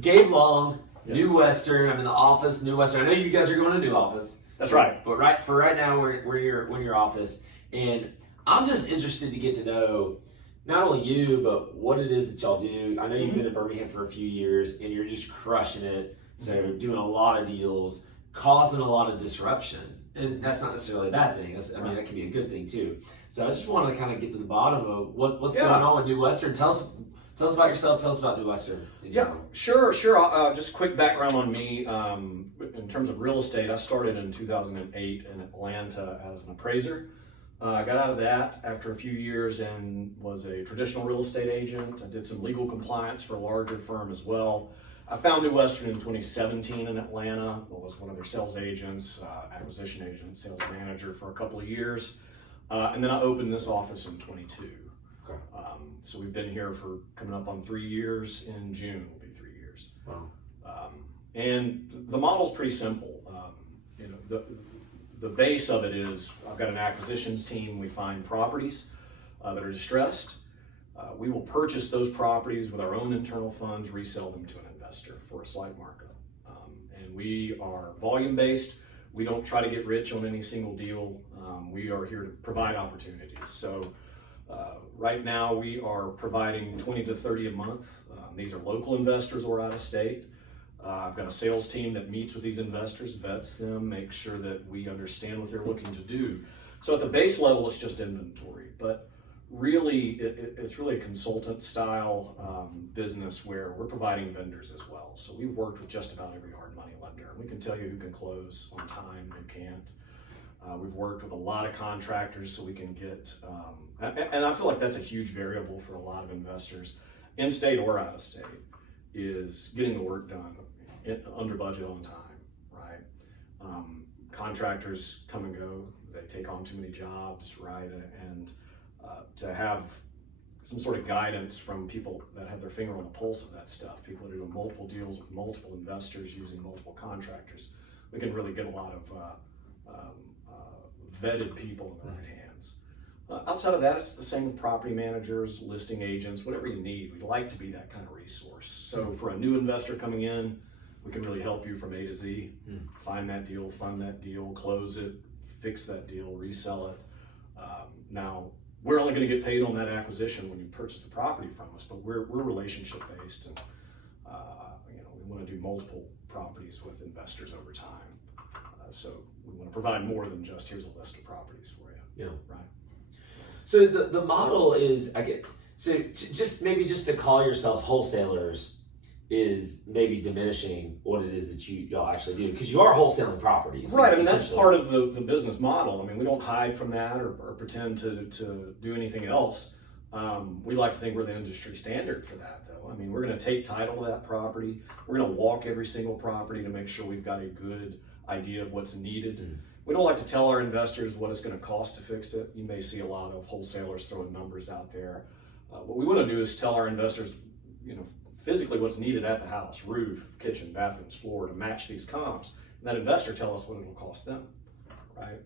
Gabe Long, Yes. New Western. I'm in the office, New Western. I know you guys are going to New Office. That's right. But right now, we're your office, and I'm just interested to get to know not only you, but what it is that y'all do. I know you've been in Birmingham for a few years, and you're just crushing it. So doing a lot of deals, causing a lot of disruption, and that's not necessarily a bad thing. I mean, that can be a good thing too. So I just want to kind of get to the bottom of what's going on with New Western. Tell us about yourself. Tell us about New Western. Yeah, sure. Just a quick background on me. In terms of real estate, I started in 2008 in Atlanta as an appraiser. I got out of that after a few years and was a traditional real estate agent. I did some legal compliance for a larger firm as well. I found New Western in 2017 in Atlanta. I was one of their sales agents, acquisition agent, sales manager for a couple of years. And then I opened this office in 22. Okay. So we've been here for coming up on 3 years. In June will be 3 years. Wow. And the model's pretty simple. The base of it is I've got an acquisitions team. We find properties that are distressed. We will purchase those properties with our own internal funds, resell them to an investor for a slight markup. And we are volume based. We don't try to get rich on any single deal. We are here to provide opportunities. So right now we are providing 20 to 30 a month. These are local investors or out of state. I've got a sales team that meets with these investors, vets them, makes sure that we understand what they're looking to do. So at the base level, it's just inventory, but really, it's really a consultant style business where we're providing vendors as well. So we've worked with just about every hard money lender. We can tell you who can close on time, who can't. We've worked with a lot of contractors so we can get, and I feel like that's a huge variable for a lot of investors, in state or out of state, is getting the work done under budget on time, right? Contractors come and go, they take on too many jobs, right? And to have some sort of guidance from people that have their finger on the pulse of that stuff, people that are doing multiple deals with multiple investors using multiple contractors, we can really get a lot of vetted people in the right hands. Outside of that, it's the same with property managers, listing agents, whatever you need. We'd like to be that kind of resource. So for a new investor coming in, we can really help you from A to Z, find that deal, fund that deal, close it, fix that deal, resell it. Now, we're only going to get paid on that acquisition when you purchase the property from us, but we're relationship based, and we want to do multiple properties with investors over time. So we want to provide more than just here's a list of properties for you. Yeah. Right. So the model is just to call yourselves wholesalers is maybe diminishing what it is that y'all actually do, because you are wholesaling properties. Right, I mean, that's part of the business model. I mean, we don't hide from that or pretend to do anything else. We like to think we're the industry standard for that, though. I mean, we're going to take title to that property. We're going to walk every single property to make sure we've got a good idea of what's needed. We don't like to tell our investors what it's going to cost to fix it. You may see a lot of wholesalers throwing numbers out there. What we want to do is tell our investors, physically what's needed at the house: roof, kitchen, bathrooms, floor, to match these comps. And that investor tell us what it'll cost them, right?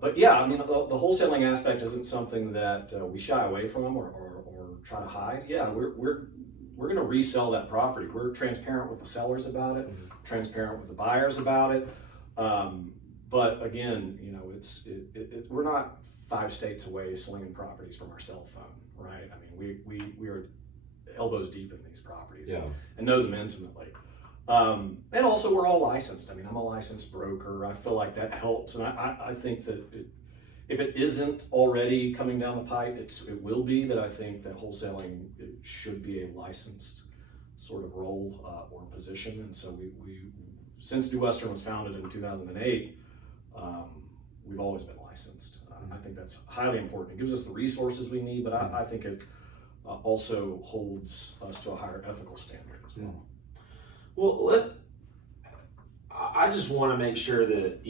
But yeah, I mean, the wholesaling aspect isn't something that we shy away from or try to hide. Yeah, we're going to resell that property. We're transparent with the sellers about it, transparent with the buyers about it. But again, we're not 5 states away slinging properties from our cell phone, right? I mean, we are elbows deep in these properties and know them intimately. And also we're all licensed. I mean, I'm a licensed broker. I feel like that helps. And I think that if it isn't already coming down the pipe, it will be. That I think that wholesaling should be a licensed sort of role or position. And so we since New Western was founded in 2008, we've always been licensed. I think that's highly important. It gives us the resources we need, but I think it also holds us to a higher ethical standard as well. Well, I just want to make sure that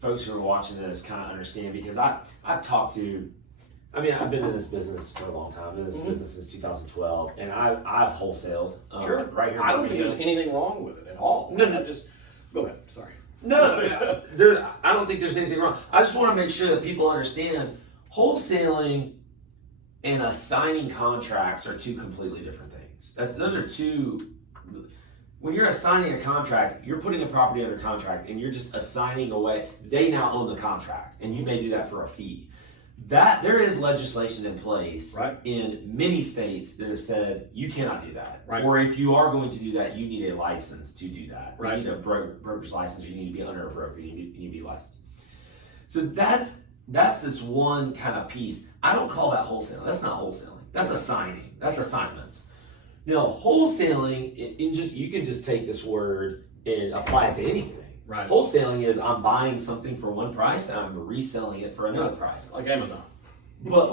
folks who are watching this kind of understand, because I've talked to, I've been in this business for a long time. I've been in this business since 2012, and I've wholesaled. Sure. Right here. I don't think there's anything wrong with it at all. No. Just go ahead. Sorry. No, I don't think there's anything wrong. I just want to make sure that people understand wholesaling and assigning contracts are two completely different things. things. Those are two. When you're assigning a contract, you're putting a property under contract and you're just assigning away. They now own the contract, and you may do that for a fee. That there is legislation in place in many states that have said you cannot do that. Right. Or if you are going to do that, you need a license to do that. Right. You need a broker's license. You need to be under a broker. You need to be licensed. So that's this one kind of piece. I don't call that wholesaling. That's not wholesaling. That's assigning. That's assignments. Now, wholesaling, you can just take this word and apply it to anything. Right. Wholesaling is I'm buying something for one price and I'm reselling it for another price. Like Amazon. But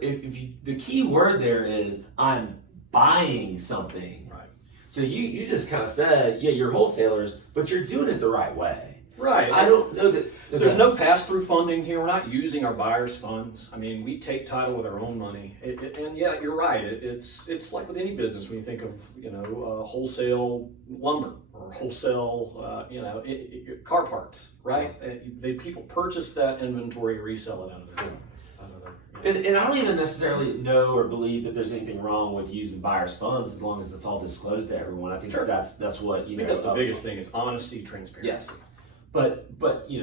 the key word there is I'm buying something. Right. So you just kind of said, yeah, you're wholesalers, but you're doing it the right way. Right. I don't know that there's no pass-through funding here. We're not using our buyers' funds. I mean, we take title with our own money. And yeah, you're right. It's like with any business when you think of wholesale lumber or wholesale car parts, right? People purchase that inventory, resell it out of their. And I don't even necessarily know or believe that there's anything wrong with using buyers' funds as long as it's all disclosed to everyone. I think that's what I think that's the biggest thing is honesty, transparency. Yes. But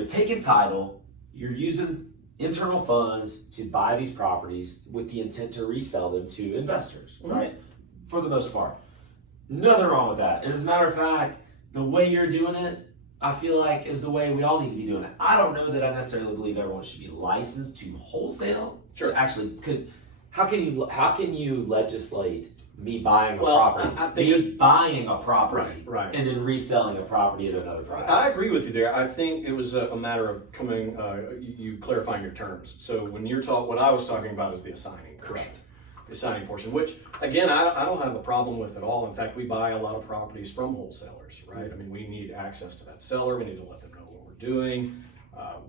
taking title, you're using internal funds to buy these properties with the intent to resell them to investors, right? For the most part. Nothing wrong with that. And as a matter of fact, the way you're doing it, I feel like is the way we all need to be doing it. I don't know that I necessarily believe everyone should be licensed to wholesale. Sure. Actually, because how can you legislate me buying a property, buying a property, right, and then reselling a property at another price? I agree with you there. I think it was a matter of you clarifying your terms. So when what I was talking about is the assigning. Correct. The assigning portion, which again, I don't have a problem with at all. In fact, we buy a lot of properties from wholesalers, right? I mean, we need access to that seller. We need to let them know what we're doing.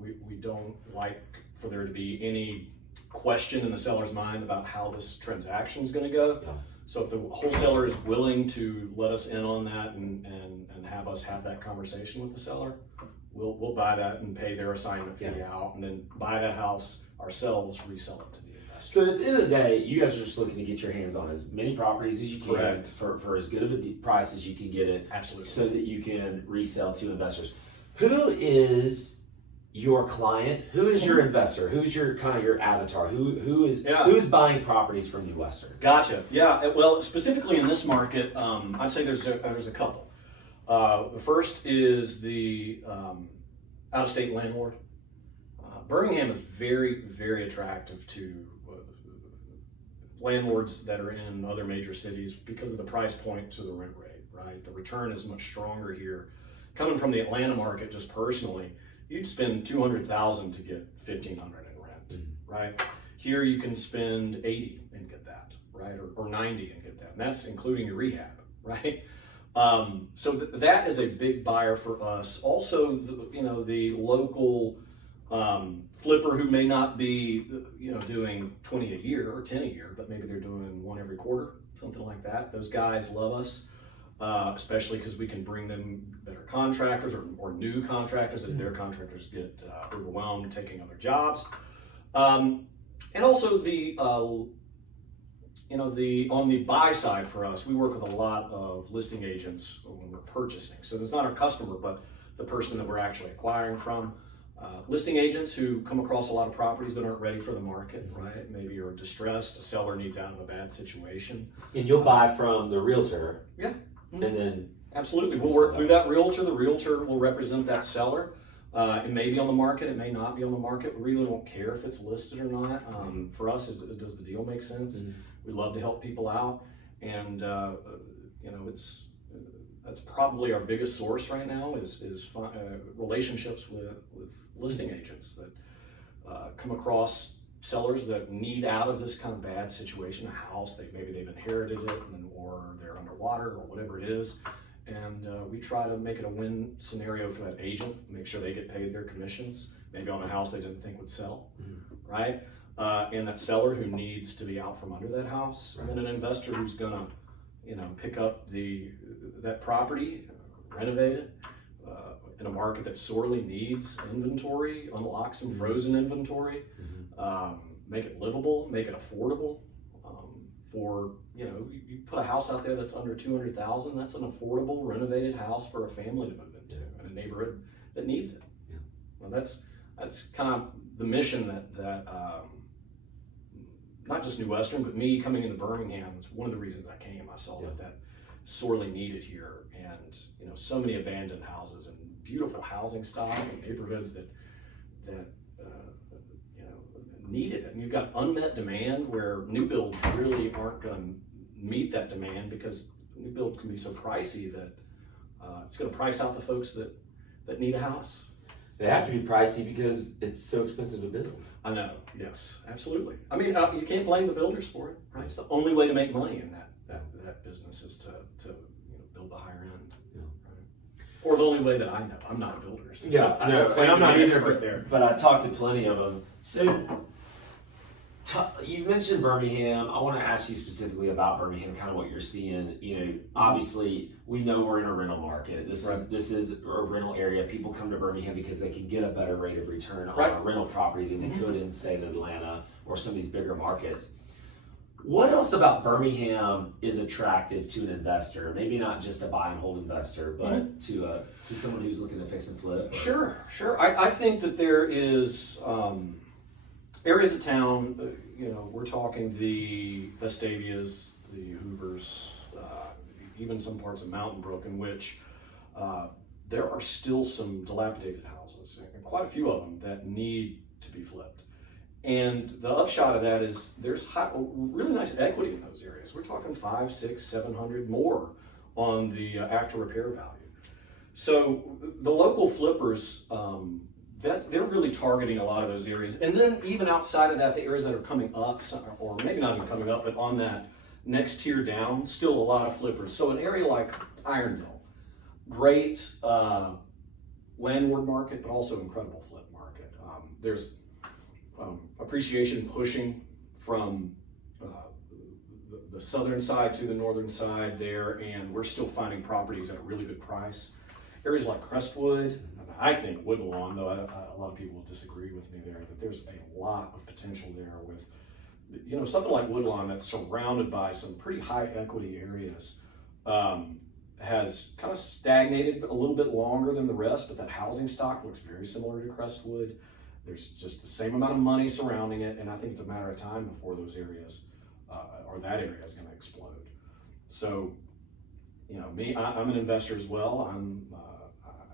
We don't like for there to be any question in the seller's mind about how this transaction is going to go. Yeah. So if the wholesaler is willing to let us in on that and have us have that conversation with the seller, we'll buy that and pay their assignment fee out, and then buy that house ourselves, resell it to the investor. So at the end of the day, you guys are just looking to get your hands on as many properties as you can. Correct. for as good of a price as you can get it. Absolutely. So that you can resell to investors. Who is your client? Who is your investor? Who's your avatar? Who's buying properties from you, Western? Gotcha. Yeah. Well, specifically in this market, I'd say there's a couple. The first is the out-of-state landlord. Birmingham is very, very attractive to landlords that are in other major cities because of the price point to the rent rate. Right. The return is much stronger here. Coming from the Atlanta market, just personally, you'd spend $200,000 to get $1,500 in rent, right? Here you can spend $80 and get that, right? Or $90 and get that. And that's including your rehab, right? So that is a big buyer for us. Also, the local flipper who may not be, doing 20 a year or 10 a year, but maybe they're doing one every quarter, something like that. Those guys love us. Especially because we can bring them better contractors or new contractors as their contractors get overwhelmed taking other jobs. And also on the buy side for us, we work with a lot of listing agents when we're purchasing. So it's not our customer, but the person that we're actually acquiring from. Listing agents who come across a lot of properties that aren't ready for the market, right? Maybe you're distressed, a seller needs out of a bad situation. And you'll buy from the realtor. Yeah. And then absolutely, we'll work through that realtor. The realtor will represent that seller. It may be on the market, it may not be on the market. We really don't care if it's listed or not. For us, does the deal make sense? We love to help people out, and that's probably our biggest source right now is relationships with listing agents that come across sellers that need out of this kind of bad situation, a house, maybe they've inherited it or they're underwater or whatever it is. And we try to make it a win scenario for that agent, make sure they get paid their commissions, maybe on a house they didn't think would sell, right? And that seller who needs to be out from under that house, and then an investor who's gonna, pick up that property, renovate it, in a market that sorely needs inventory, unlock some frozen inventory, make it livable, make it affordable for, you put a house out there that's under 200,000. That's an affordable, renovated house for a family to move into in a neighborhood that needs it. Yeah. Well, that's kind of the mission that not just New Western, but me coming into Birmingham was one of the reasons I came. I saw that sorely needed here, and so many abandoned houses and beautiful housing stock and neighborhoods that need it. And you've got unmet demand where new builds really aren't going to meet that demand because new build can be so pricey that it's going to price out the folks that need a house. They have to be pricey because it's so expensive to build. I know, yes, absolutely. I mean, you can't blame the builders for it, right? It's the only way to make money in that business is to build the higher end. Yeah. Right? Or the only way that I know. I'm not a builder. So Yeah, no, and I'm not either, there. but I talked to plenty of them. So, you mentioned Birmingham. I want to ask you specifically about Birmingham, kind of what you're seeing. Obviously, we know we're in a rental market. This is a rental area. People come to Birmingham because they can get a better rate of return on a rental property than they could in, say, Atlanta or some of these bigger markets. What else about Birmingham is attractive to an investor? Maybe not just a buy and hold investor, but to someone who's looking to fix and flip. Sure. I think that there is areas of town. We're talking the Vestavias, the Hoovers, even some parts of Mountain Brook, in which there are still some dilapidated houses, and quite a few of them that need to be flipped. And the upshot of that is there's really nice equity in those areas. We're talking 500, 600, 700 more on the after repair value. So the local flippers, they're really targeting a lot of those areas. And then even outside of that, the areas that are coming up, or maybe not even coming up, but on that next tier down, still a lot of flippers. So an area like Irondale, great landlord market, but also incredible flip market. There's appreciation pushing from the southern side to the northern side there, and we're still finding properties at a really good price. Areas like Crestwood, I think Woodlawn, though a lot of people will disagree with me there, that there's a lot of potential there with, something like Woodlawn that's surrounded by some pretty high equity areas, has kind of stagnated a little bit longer than the rest, but that housing stock looks very similar to Crestwood. There's just the same amount of money surrounding it, and I think it's a matter of time before those areas, or that area is going to explode. So, I'm an investor as well.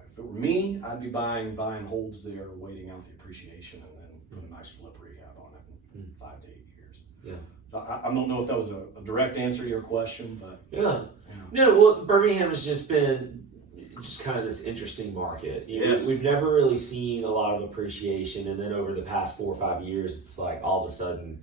If it were me, I'd be buying holds there, waiting out the appreciation, and then put a nice flip rehab on it in 5 to 8 years. Yeah. So I don't know if that was a direct answer to your question, but yeah. No, well, Birmingham has just been kind of this interesting market. We've never really seen a lot of appreciation, and then over the past 4 or 5 years, it's like all of a sudden,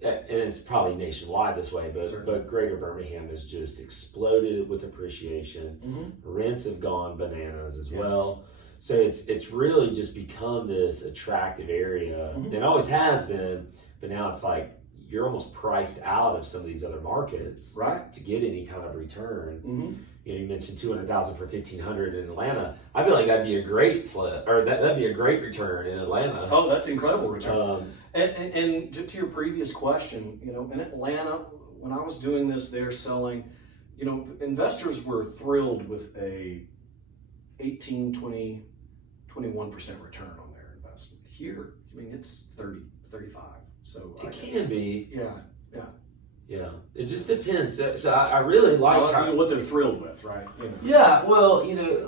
and it's probably nationwide this way, but Greater Birmingham has just exploded with appreciation. Rents have gone bananas as well. So it's really just become this attractive area. It always has been, but now it's like you're almost priced out of some of these other markets to get any kind of return. You mentioned 200,000 for 1,500 in Atlanta. I feel like that'd be a great flip, or that'd be a great return in Atlanta. Oh, that's an incredible return. And to your previous question, in Atlanta, when I was doing this there selling, investors were thrilled with a 18, 20, 21% return on their investment. Here, it's 30, 35. So it can be. Yeah. It just depends. So I really like what they're thrilled with, right? Yeah. Well,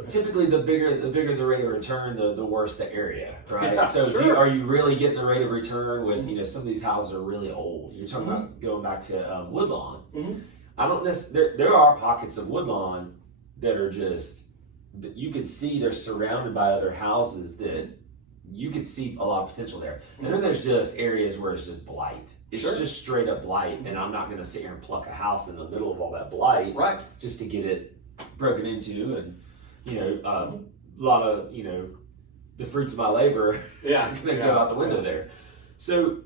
typically the bigger the rate of return, the worse the area, right? Yeah, so sure. are you really getting the rate of return with some of these houses are really old? You're talking about going back to Woodlawn. I don't necessarily. There are pockets of Woodlawn that are just you can see they're surrounded by other houses that you could see a lot of potential there. And then there's just areas where it's just blight. It's just straight up blight, and I'm not going to sit here and pluck a house in the middle of all that blight just to get it broken into, and a lot of the fruits of my labor are going to go out the window there. So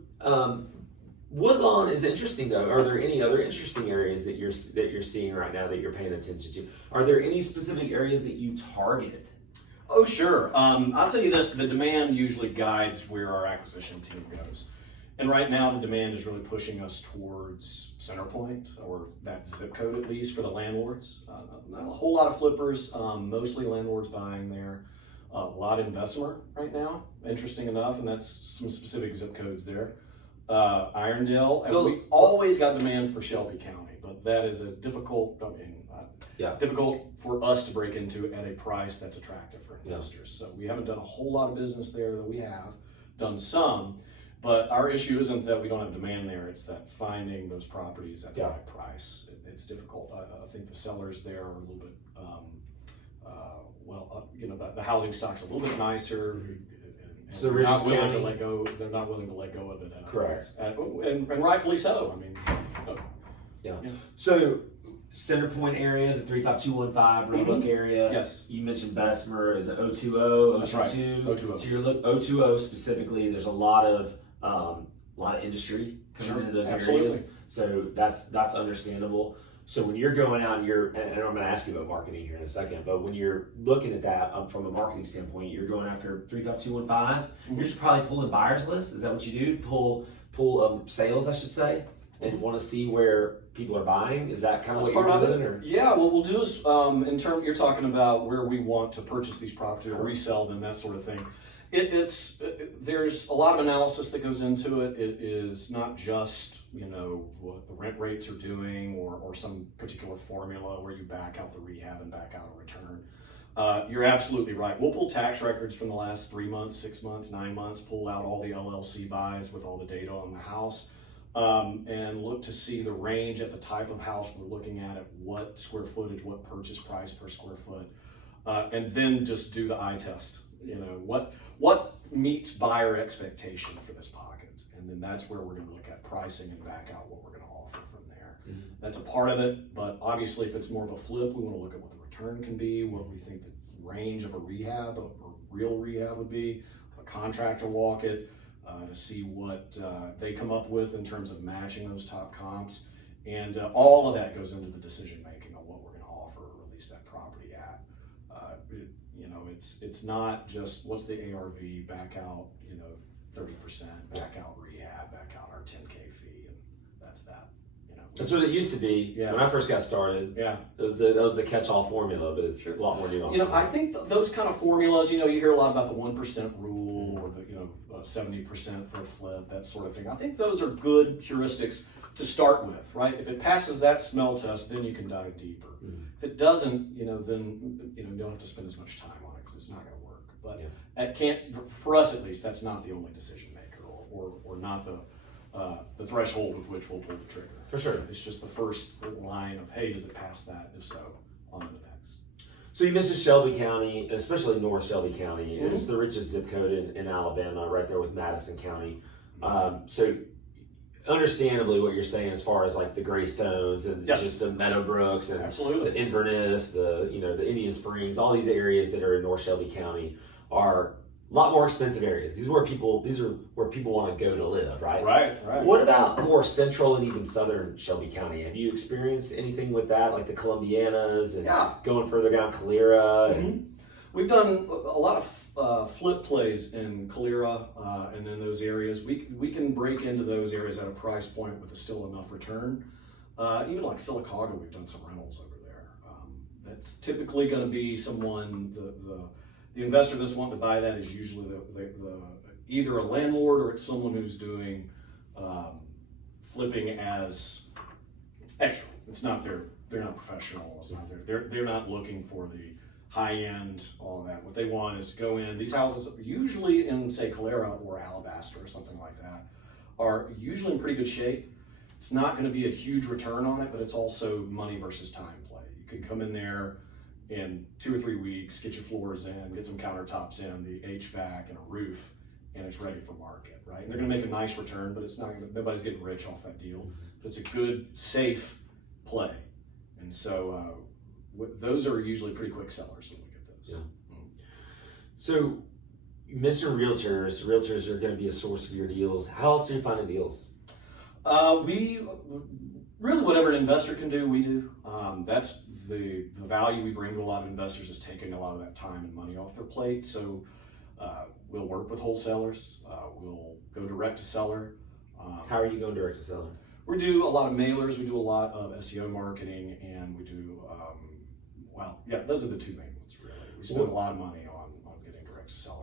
Woodlawn is interesting though. Are there any other interesting areas that you're seeing right now that you're paying attention to? Are there any specific areas that you target? Oh, sure. I'll tell you this, the demand usually guides where our acquisition team goes. And right now the demand is really pushing us towards Center Point, or that zip code at least, for the landlords. Not a whole lot of flippers, mostly landlords buying there. A lot in Bessemer right now, interesting enough, and that's some specific zip codes there. Irondale, So, we've always got demand for Shelby County, but that is a difficult, difficult for us to break into at a price that's attractive for investors. So we haven't done a whole lot of business there, though we have done some. But our issue isn't that we don't have demand there, it's that finding those properties at the right price. It's difficult. I think the sellers there are a little bit, the housing stock's a little bit nicer. And So they're not willing County, to let go. They're not willing to let go of it. Correct. And rightfully so. I mean, yeah. So Center Point area, the 35215 Roebuck area. Yes. You mentioned Bessemer. Is it 020, That's right. 022? 020. So you're 020 specifically. There's a lot of industry coming into those areas. So that's understandable. So when you're going out and and I'm going to ask you about marketing here in a second, but when you're looking at that from a marketing standpoint, you're going after 35215. You're just probably pulling buyers lists. Is that what you do? Pull sales, I should say, and want to see where people are buying. Is that kind of what you're doing? Or? Yeah, what we'll do is you're talking about where we want to purchase these properties or resell them, that sort of thing. There's a lot of analysis that goes into it. It is not just what the rent rates are doing or some particular formula where you back out the rehab and back out a return. You're absolutely right. We'll pull tax records from the last 3 months, 6 months, 9 months, pull out all the LLC buys with all the data on the house, and look to see the range at the type of house we're looking at what square footage, what purchase price per square foot, and then just do the eye test. What meets buyer expectation for this pocket, and then that's where we're going to look at pricing and back out what we're going to offer from there. That's a part of it, but obviously if it's more of a flip, we want to look at what the return can be, what we think the range of a rehab, a real rehab would be, a contractor walk it, to see what they come up with in terms of matching those top comps, and all of that goes into the decision making on what we're going to offer or release that property at. It's not just what's the ARV, back out 30%, back out rehab, back out our 10K fee, and that's that. That's what it used to be when I first got started. Yeah, that was the catch-all formula, but it's a lot more nuanced. I think those kind of formulas. You hear a lot about the 1% rule or the 70% for a flip, that sort of thing. I think those are good heuristics to start with, right? If it passes that smell test, then you can dive deeper. If it doesn't, then you don't have to spend as much time on it because it's not going to work. But it can't, for us at least, that's not the only decision maker or not the threshold with which we'll pull the trigger. For sure. It's just the first line of, hey, does it pass that? If so, on to the next. So you mentioned Shelby County, especially North Shelby County. And it's the richest zip code in Alabama, right there with Madison County. So understandably what you're saying as far as like the Greystones and just the Meadowbrooks and the Inverness, the Indian Springs, all these areas that are in North Shelby County are a lot more expensive areas. These are where people want to go to live, right? Right. What about more central and even southern Shelby County? Have you experienced anything with that, like the Columbianas and going further down Calera? And we've done a lot of flip plays in Calera and in those areas. We can break into those areas at a price point with still enough return. Even like Sylacauga, we've done some rentals over there. That's typically going to be someone, the investor that's wanting to buy that is usually either a landlord or it's someone who's doing flipping as extra. It's not they're not professional. It's not they're not looking for the high end, all of that. What they want is to go in. These houses, usually in say Calera or Alabaster or something like that, are usually in pretty good shape. It's not going to be a huge return on it, but it's also money versus time play. You can come in there in 2 or 3 weeks, get your floors in, get some countertops in, the HVAC and a roof, and it's ready for market, right? And they're going to make a nice return, but nobody's getting rich off that deal. But it's a good, safe play. And so those are usually pretty quick sellers when we get those. So you mentioned realtors. Realtors are going to be a source of your deals. How else are you finding deals? We really, whatever an investor can do, we do. That's the value we bring to a lot of investors, is taking a lot of that time and money off their plate. So we'll work with wholesalers. We'll go direct to seller. How are you going direct to seller? We do a lot of mailers, we do a lot of SEO marketing, and we do, those are the two main ones, really. We spend a lot of money on getting direct to seller.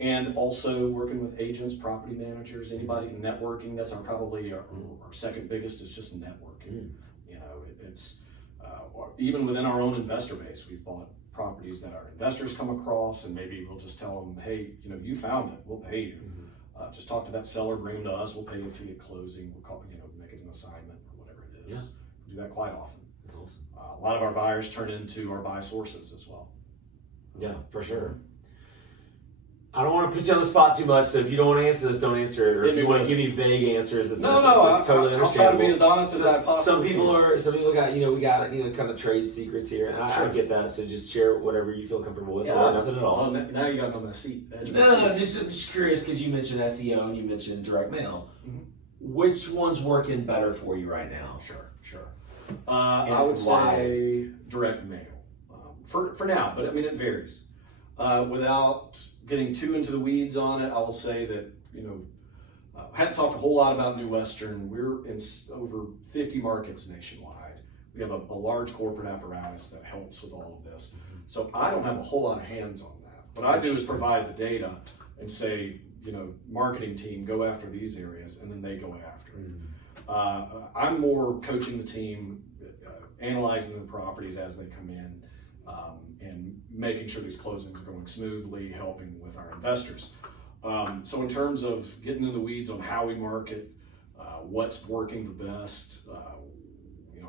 And also working with agents, property managers, anybody in networking. That's probably our second biggest is just networking. You know, it's even within our own investor base, we've bought properties that our investors come across, and maybe we'll just tell them, hey, you know, you found it, we'll pay you. Just talk to that seller, bring them to us, we'll pay you a fee at closing, we'll call, make it an assignment or whatever it is. Yeah. We do that quite often. That's awesome. A lot of our buyers turn into our buy sources as well. Yeah, for sure. I don't want to put you on the spot too much, so if you don't want to answer this, don't answer it. Or if you want to give me vague answers, it's totally understandable. I'll try to be as honest as I possibly can. Some people got, we got, kind of trade secrets here, and I get that. So just share whatever you feel comfortable with, or nothing at all. Well, now you got me on my seat. No, I'm just curious because you mentioned SEO and you mentioned direct mail. Mm-hmm. Which one's working better for you right now? Sure. I would say direct mail for now, but I mean it varies. Without getting too into the weeds on it, I will say that, I hadn't talked a whole lot about New Western. We're in over 50 markets nationwide. We have a large corporate apparatus that helps with all of this. So I don't have a whole lot of hands on that. What I do is provide the data and say, marketing team, go after these areas, and then they go after it. I'm more coaching the team, analyzing the properties as they come in, and making sure these closings are going smoothly, helping with our investors. So in terms of getting into the weeds on how we market, what's working the best,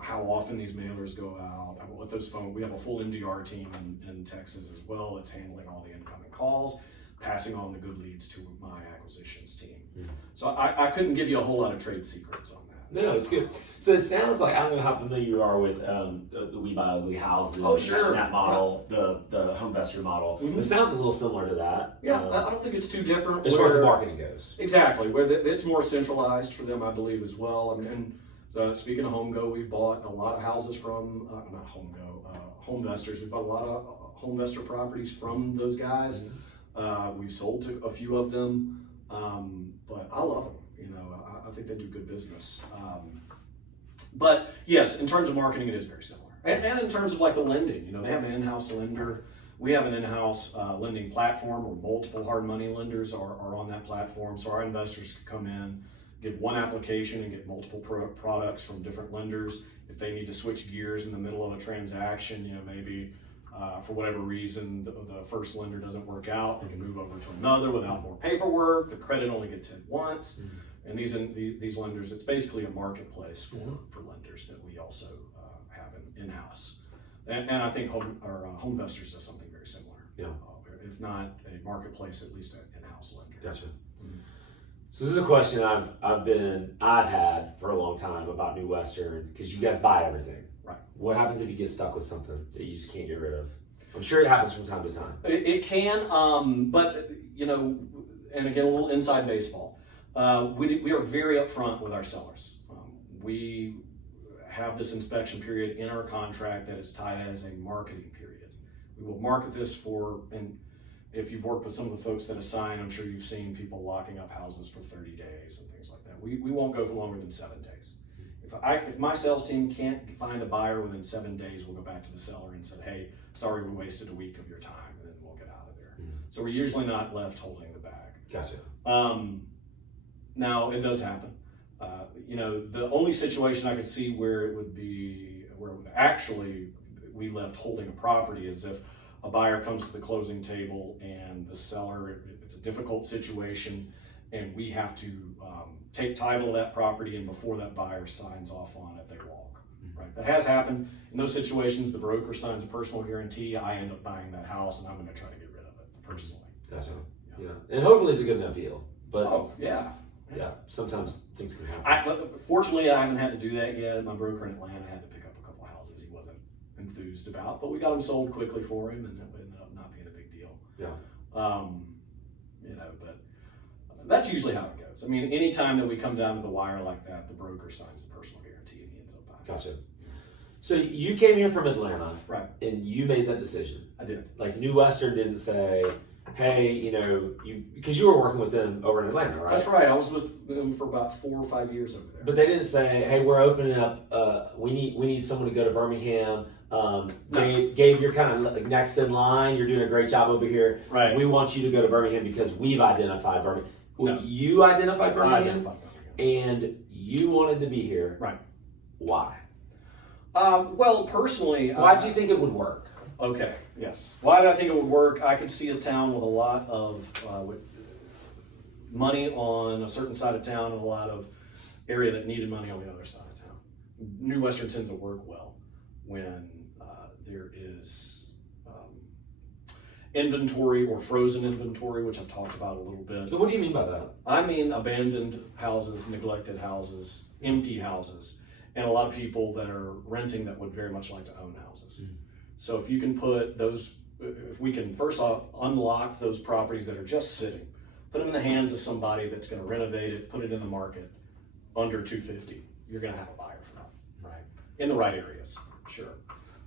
how often these mailers go out, what those we have a full MDR team in Texas as well that's handling all the incoming calls, passing on the good leads to my acquisitions team. So I couldn't give you a whole lot of trade secrets on that. No, it's good. So it sounds like, I don't know how familiar you are with the We Buy Ugly Houses. Oh, sure. And that model, the home investor model. Mm-hmm. It sounds a little similar to that. Yeah, I don't think it's too different. As far as the marketing goes. Exactly, where it's more centralized for them, I believe, as well. And speaking of HomeGo, we've bought a lot of houses from, not HomeGo, HomeVestors. We've bought a lot of HomeVestor properties from those guys. We've sold to a few of them, but I love them. I think they do good business. But yes, in terms of marketing, it is very similar. And in terms of like the lending, they have an in-house lender. We have an in-house lending platform where multiple hard money lenders are on that platform. So our investors can come in, give one application and get multiple products from different lenders. If they need to switch gears in the middle of a transaction, maybe for whatever reason, the first lender doesn't work out, they can move over to another without more paperwork. The credit only gets hit once. And these lenders, it's basically a marketplace for lenders that we also have in-house. And I think HomeVestors does something very similar. Yeah. If not a marketplace, at least an in-house lender. Gotcha. So this is a question I've had for a long time about New Western, because you guys buy everything. Right. What happens if you get stuck with something that you just can't get rid of? I'm sure it happens from time to time. It can, but and again, a little inside baseball. We are very upfront with our sellers. We have this inspection period in our contract that is tied as a marketing period. We will market this and if you've worked with some of the folks that assign, I'm sure you've seen people locking up houses for 30 days and things like that. We won't go for longer than 7 days. If my sales team can't find a buyer within 7 days, we'll go back to the seller and say, hey, sorry, we wasted a week of your time, and then we'll get out of there. So we're usually not left holding the bag. Gotcha. Now, it does happen. The only situation I could see where it would actually we left holding a property is if a buyer comes to the closing table and the seller, it's a difficult situation, and we have to take title of that property, and before that buyer signs off on it, they walk. Right? That has happened. In those situations, the broker signs a personal guarantee. I end up buying that house, and I'm going to try to get rid of it personally. Gotcha. Yeah. And hopefully it's a good enough deal. But yeah, sometimes things can happen. Fortunately, I haven't had to do that yet. My broker in Atlanta had to pick up a couple houses he wasn't enthused about, but we got them sold quickly for him, and it ended up not being a big deal. Yeah. But that's usually how it goes. I mean, anytime that we come down to the wire like that, the broker signs the personal guarantee, and he ends up buying. Gotcha. So you came here from Atlanta, right? And you made that decision. I did. Like New Western didn't say, hey, because you were working with them over in Atlanta, right? That's right. I was with them for about 4 or 5 years over there. But they didn't say, hey, we're opening up, we need someone to go to Birmingham. Gabe, you're kind of next in line. You're doing a great job over here. Right. We want you to go to Birmingham because we've identified Birmingham. No. You identified Birmingham, I identified Birmingham. and you wanted to be here. Right. Why? Well, personally, Why do you think it would work? Okay. Yes. Why did I think it would work? I could see a town with a lot of with money on a certain side of town and a lot of area that needed money on the other side of town. New Western tends to work well when there is inventory or frozen inventory, which I've talked about a little bit. So what do you mean by that? I mean abandoned houses, neglected houses, empty houses, and a lot of people that are renting that would very much like to own houses. Mm-hmm. So if you can put those, if we can first off unlock those properties that are just sitting, put them in the hands of somebody that's going to renovate it, put it in the market under $250, you're going to have a buyer for that, right? In the right areas, sure.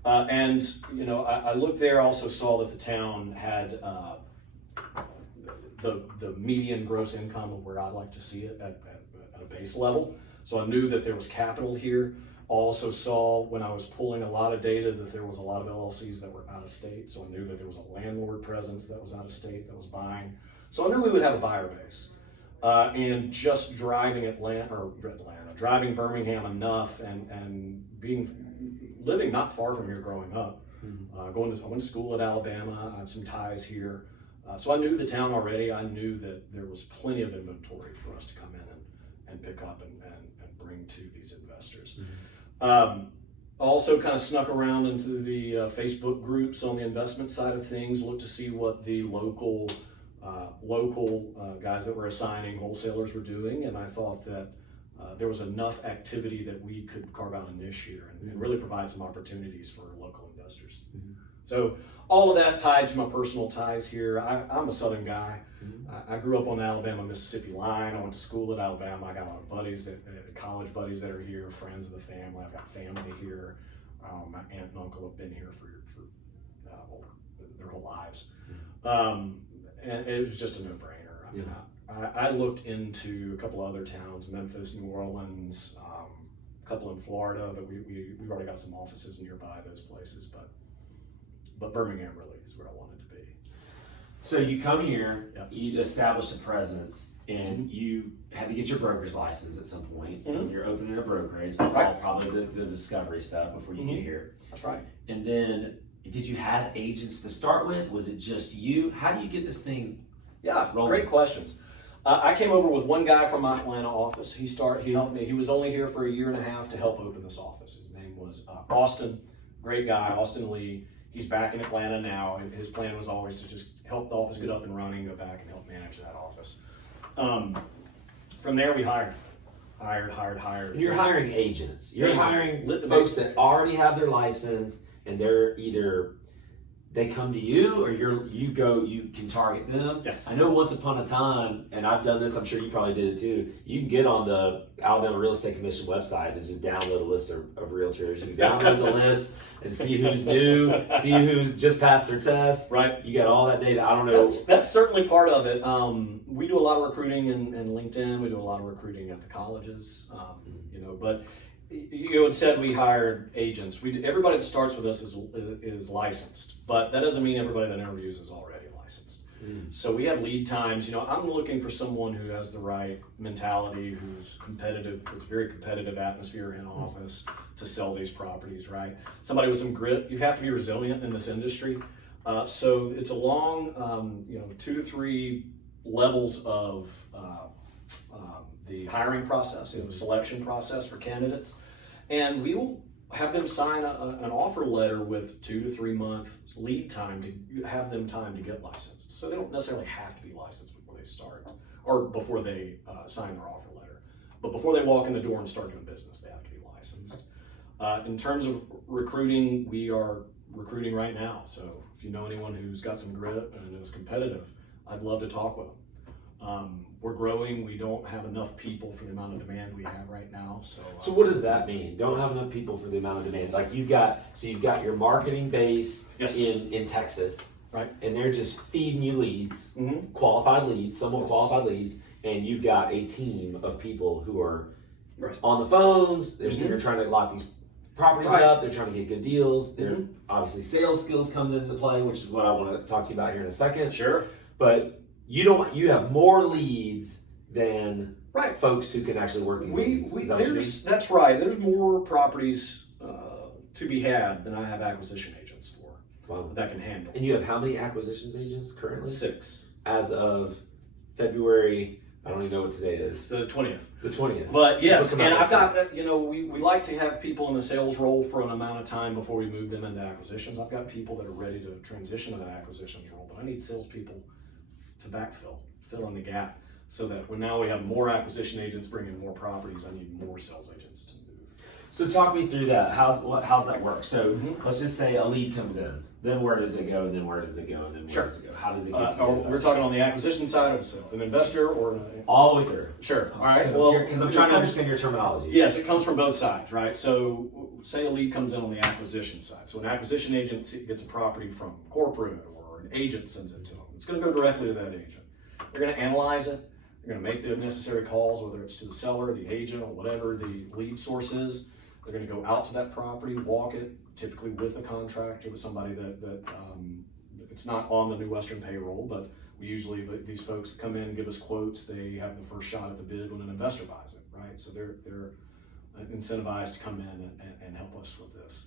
And I looked there, also saw that the town had the median gross income of where I'd like to see it at a base level. So I knew that there was capital here. Also saw when I was pulling a lot of data that there was a lot of LLCs that were out of state. So I knew that there was a landlord presence that was out of state that was buying. So I knew we would have a buyer base. And just driving driving Birmingham enough and living not far from here growing up. Mm-hmm. I went to school at Alabama. I have some ties here. So I knew the town already. I knew that there was plenty of inventory for us to come in and pick up and bring to these investors. Mm-hmm. Also kind of snuck around into the Facebook groups on the investment side of things, looked to see what the local guys that were assigning wholesalers were doing, and I thought that there was enough activity that we could carve out a niche here and really provide some opportunities for local investors. Mm-hmm. So all of that tied to my personal ties here. I'm a Southern guy. Mm-hmm. I grew up on the Alabama-Mississippi line. I went to school at Alabama. I got a lot of buddies, college buddies that are here, friends of the family. I've got family here. My aunt and uncle have been here for their whole lives. Mm-hmm. And it was just a no-brainer. I mean, I looked into a couple other towns, Memphis, New Orleans, a couple in Florida that we've already got some offices nearby those places, but Birmingham really is where I wanted to be. So you come here, you establish a presence, and you had to get your broker's license at some point. Mm-hmm. You're opening a brokerage. That's all probably the discovery stuff before you get here. That's right. And then, did you have agents to start with? Was it just you? How do you get this thing rolling? Great questions. I came over with one guy from my Atlanta office. He helped me. He was only here for a year and a half to help open this office. His name was Austin. Great guy, Austin Lee. He's back in Atlanta now. His plan was always to just help the office get up and running, go back and help manage that office. From there, we hired. And you're hiring agents. You're hiring folks that already have their license, and they're either they come to you or you can target them. Yes. I know once upon a time, and I've done this, I'm sure you probably did it too, you can get on the Alabama Real Estate Commission website and just download a list of realtors. You can download the list and see who's new, see who's just passed their test. Right. You got all that data. I don't know. That's certainly part of it. We do a lot of recruiting in LinkedIn. We do a lot of recruiting at the colleges, but you had said we hired agents. Everybody that starts with us is licensed, but that doesn't mean everybody that interviews is already licensed. So we have lead times. I'm looking for someone who has the right mentality, who's competitive. It's a very competitive atmosphere in office to sell these properties, right? Somebody with some grit. You have to be resilient in this industry. So it's a long, 2 to 3 levels of the hiring process, the selection process for candidates. And we will have them sign an offer letter with 2 to 3 month lead time to have them time to get licensed. So they don't necessarily have to be licensed before they start or before they sign their offer letter. But before they walk in the door and start doing business, they have to be licensed. In terms of recruiting, we are recruiting right now. So if you know anyone who's got some grit and is competitive, I'd love to talk with them. We're growing. We don't have enough people for the amount of demand we have right now. So what does that mean? Don't have enough people for the amount of demand? Like you've got your marketing base in Texas. Right. and they're just feeding you leads, Mm-hmm. qualified leads, somewhat Yes. qualified leads, and you've got a team of people who are Right. on the phones. They're sitting Mhm. there trying to lock these properties Right. up. They're trying to get good deals. They're Mhm. obviously sales skills come into play, which is what I want to talk to you about here in a second. Sure. But you have more leads than Right. folks who can actually work these leads. Is that what you mean? That's right. There's more properties to be had than I have acquisition agents for Wow. that can handle. And you have how many acquisitions agents currently? 6. As of February, I don't even know what today is. It's the 20th. The 20th. But yes, Looking and at I've this got, we like to have people in the sales role for an amount of time before we move them into acquisitions. I've got people that are ready to transition to that acquisitions role, but I need salespeople to fill in the gap, so that when now we have more acquisition agents bringing more properties, I need more sales agents to move. So talk me through that. How's that work? So Mhm. let's just say a lead comes in. Then where does it go? And then where does it go? And then where Sure. does it go? How does it get to the We're investor? talking on the acquisition side of an investor or All the way through. Sure. All right. Because I'm trying to understand your terminology. Yes, it comes from both sides, right? So say a lead comes in on the acquisition side. So an acquisition agent gets a property from corporate, or an agent sends it to them. It's going to go directly to that agent. They're going to analyze it. They're going to make the necessary calls, whether it's to the seller, the agent, or whatever the lead source is. They're going to go out to that property, walk it, typically with a contractor, with somebody that it's not on the New Western payroll, but we usually, these folks come in and give us quotes. They have the first shot at the bid when an investor buys it, right? So they're incentivized to come in and help us with this.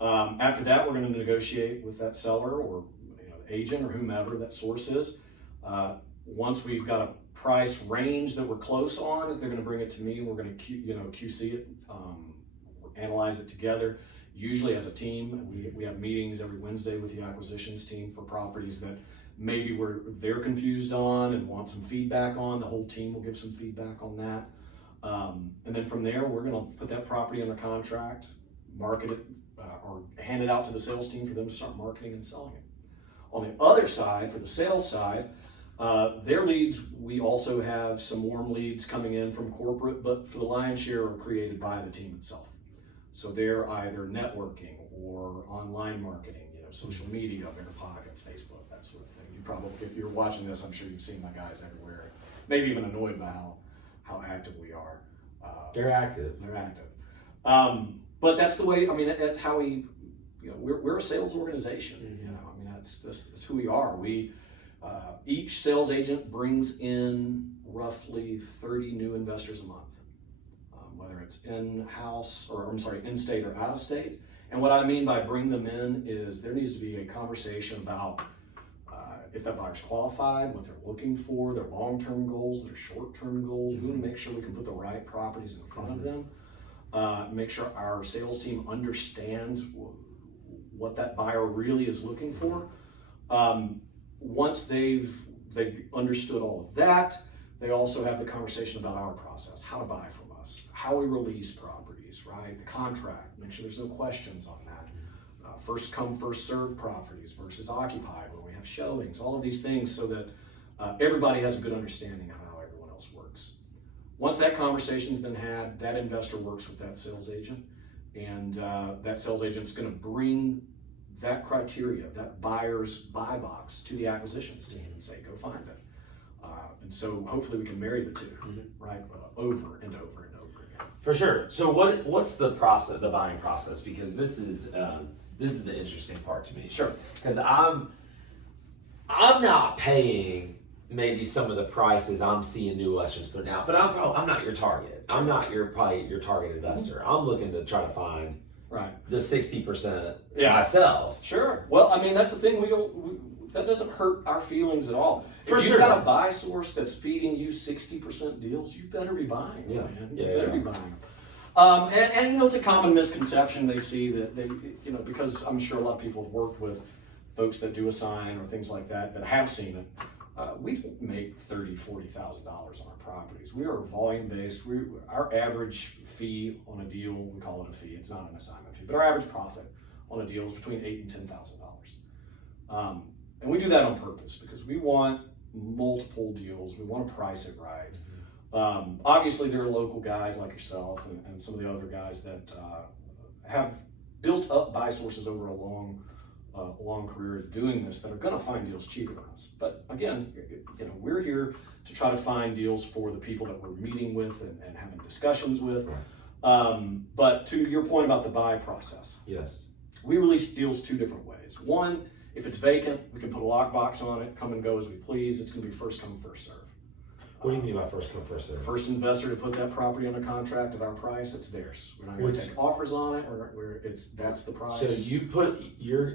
After that, we're going to negotiate with that seller, or agent, or whomever that source is. Once we've got a price range that we're close on, they're going to bring it to me, and we're going to QC it, analyze it together. Usually as a team, we have meetings every Wednesday with the acquisitions team for properties that maybe they're confused on and want some feedback on. The whole team will give some feedback on that. And then from there, we're going to put that property under contract, market it, or hand it out to the sales team for them to start marketing and selling it. On the other side, for the sales side, their leads, we also have some warm leads coming in from corporate, but for the lion's share are created by the team itself. So they're either networking or online marketing, social media, Bigger Pockets, Facebook, that sort of thing. You probably, if you're watching this, I'm sure you've seen my guys everywhere, maybe even annoyed by how active we are. They're active. They're active. But that's the way, that's how we're a sales organization. Mm-hmm. That's who we are. Each sales agent brings in roughly 30 new investors a month. Whether it's in-state or out of state. And what I mean by bring them in is there needs to be a conversation about if that buyer's qualified, what they're looking for, their long-term goals, their short-term goals. We want to make sure we can put the right properties in front of them. Make sure our sales team understands what that buyer really is looking for. Once they've understood all of that, they also have the conversation about our process, how to buy from us, how we release properties, right? The contract, make sure there's no questions on that. First come, first serve properties versus occupied, where we have showings, all of these things, so that everybody has a good understanding of how everyone else works. Once that conversation's been had, that investor works with that sales agent, and that sales agent's going to bring that criteria, that buyer's buy box, to the acquisitions team and say, go find it. And so hopefully we can marry the two, Mm-hmm. right? Over and over and over again. For sure. So what's the process, the buying process? Because this is the interesting part to me. Sure. Because I'm not paying maybe some of the prices I'm seeing New Westerns putting out, but I'm not your target. I'm not probably your target investor. I'm looking to try to find the 60% myself. Sure. Well, that's the thing. That doesn't hurt our feelings at all. If you've got a buy source that's feeding you 60% deals, you better be buying. Yeah. Man. You better be buying. And it's a common misconception they see that because I'm sure a lot of people have worked with folks that do assign or things like that have seen it. We don't make $30,000, $40,000 on our properties. We are volume based. Our average fee on a deal, we call it a fee. It's not an assignment fee, but our average profit on a deal is between $8,000 and $10,000. And we do that on purpose because we want multiple deals. We want to price it right. Obviously, there are local guys like yourself and some of the other guys that have built up buy sources over a long a long career at doing this that are going to find deals cheaper than us. But again, we're here to try to find deals for the people that we're meeting with and having discussions with. Right. But to your point about the buy process, Yes. we release deals two different ways. One, if it's vacant, we can put a lockbox on it, come and go as we please. It's going to be first come, first serve. What do you mean by first come, first serve? First investor to put that property under contract at our price, it's theirs. We're not going to take offers on it. That's the price. So you put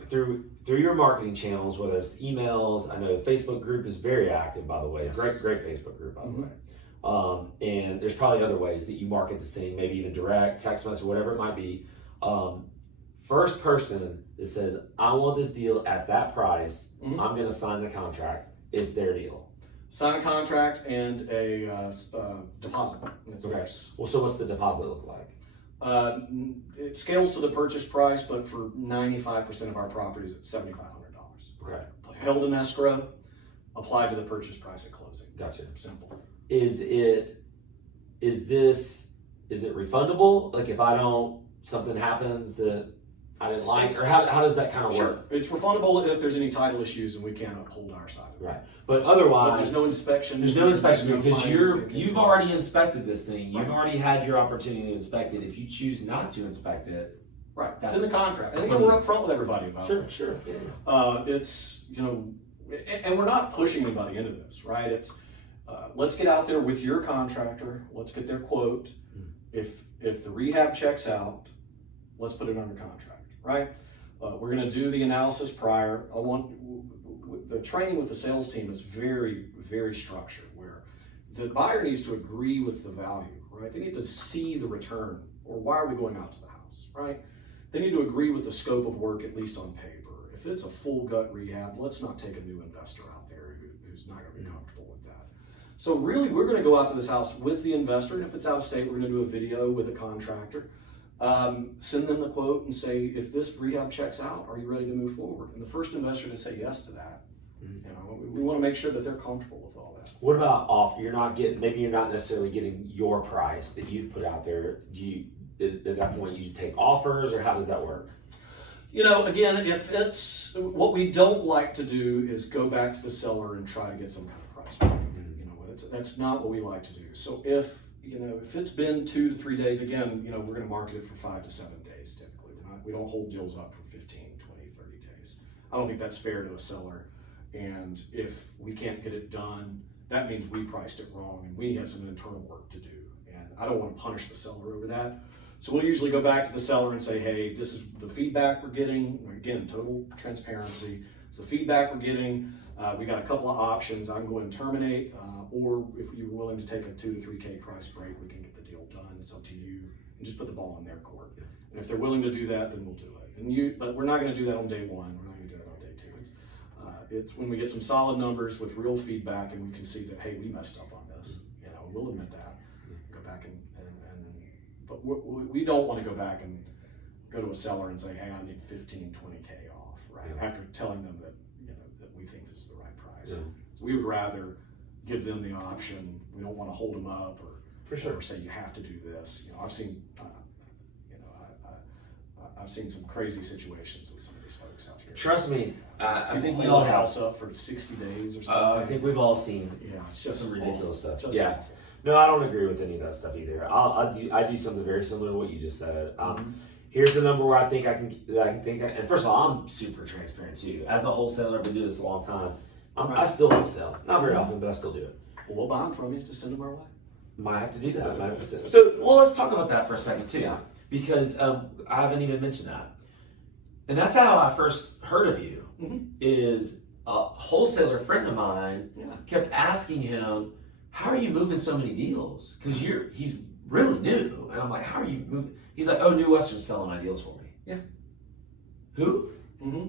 through your marketing channels, whether it's emails. I know the Facebook group is very active, by the way. Yes. Great Facebook group, by the way. And there's probably other ways that you market this thing, maybe even direct, text message, whatever it might be. First person that says, I want this deal at that price, I'm going to sign the contract, it's their deal. Sign a contract and a deposit. Okay. Well, so what's the deposit look like? It scales to the purchase price, but for 95% of our properties, it's $7,500. Okay. Held in escrow, applied to the purchase price at closing. Gotcha. Simple. Is it refundable? Like if something happens that I didn't like, or how does that kind of work? It's refundable if there's any title issues and we can't uphold our side of it. Right. But otherwise, but there's no inspection. There's no inspection because you've already inspected this thing. You've already had your opportunity to inspect it. If you choose not to inspect it, right, it's in the contract. I think we're upfront with everybody about it. Sure. Yeah. It's and we're not pushing anybody into this, right? It's let's get out there with your contractor. Let's get their quote. If the rehab checks out, let's put it under contract. Right? We're going to do the analysis prior. The training with the sales team is very, very structured, where the buyer needs to agree with the value, right? They need to see the return, or why are we going out to the house, right? They need to agree with the scope of work, at least on paper. If it's a full gut rehab, let's not take a new investor out there who's not going to be comfortable with that. So really, we're going to go out to this house with the investor, and if it's out of state, we're going to do a video with a contractor. Send them the quote and say, if this rehab checks out, are you ready to move forward? And the first investor to say yes to that, we want to make sure that they're comfortable with all that. What about offer? Maybe you're not necessarily getting your price that you've put out there. At that point, you take offers, or how does that work? Again, if it's what we don't like to do is go back to the seller and try to get some kind of price break. That's not what we like to do. So if it's been 2 to 3 days, again, we're going to market it for 5 to 7 days typically. We don't hold deals up for 15, 20, 30 days. I don't think that's fair to a seller. And if we can't get it done, that means we priced it wrong and we have some internal work to do. And I don't want to punish the seller over that. So we'll usually go back to the seller and say, hey, this is the feedback we're getting. Again, total transparency. It's the feedback we're getting. We got a couple of options. I can go and terminate, or if you're willing to take a 2 to 3K price break, we can get the deal done. It's up to you. And just put the ball in their court. And if they're willing to do that, then we'll do it. But we're not going to do that on day one. We're not going to do that on day two. It's when we get some solid numbers with real feedback, and we can see that, hey, we messed up on this. We'll admit that. Go back but we don't want to go back and go to a seller and say, hey, I need 15, 20K off, right? After telling them that that we think this is the right price. So we would rather give them the option. We don't want to hold them up or say you have to do this. I've seen I've seen some crazy situations with some of these folks out here. Trust me, I think we all all house up for 60 days or something. I think we've all seen it's just some ridiculous stuff. Just awful. No, I don't agree with any of that stuff either. I do something very similar to what you just said. Here's the number where I think I can think. And first of all, I'm super transparent too. As a wholesaler, I've been doing this a long time. I still wholesale, not very often, but I still do it. Well, we'll buy them from you. Just send them our way. Might have to do that. Let's talk about that for a second too, because I haven't even mentioned that. And that's how I first heard of you. Is a wholesaler friend of mine kept asking him, how are you moving so many deals? Because he's really new. And I'm like, how are you moving? He's like, oh, New Western's selling my deals for me. Yeah. Who?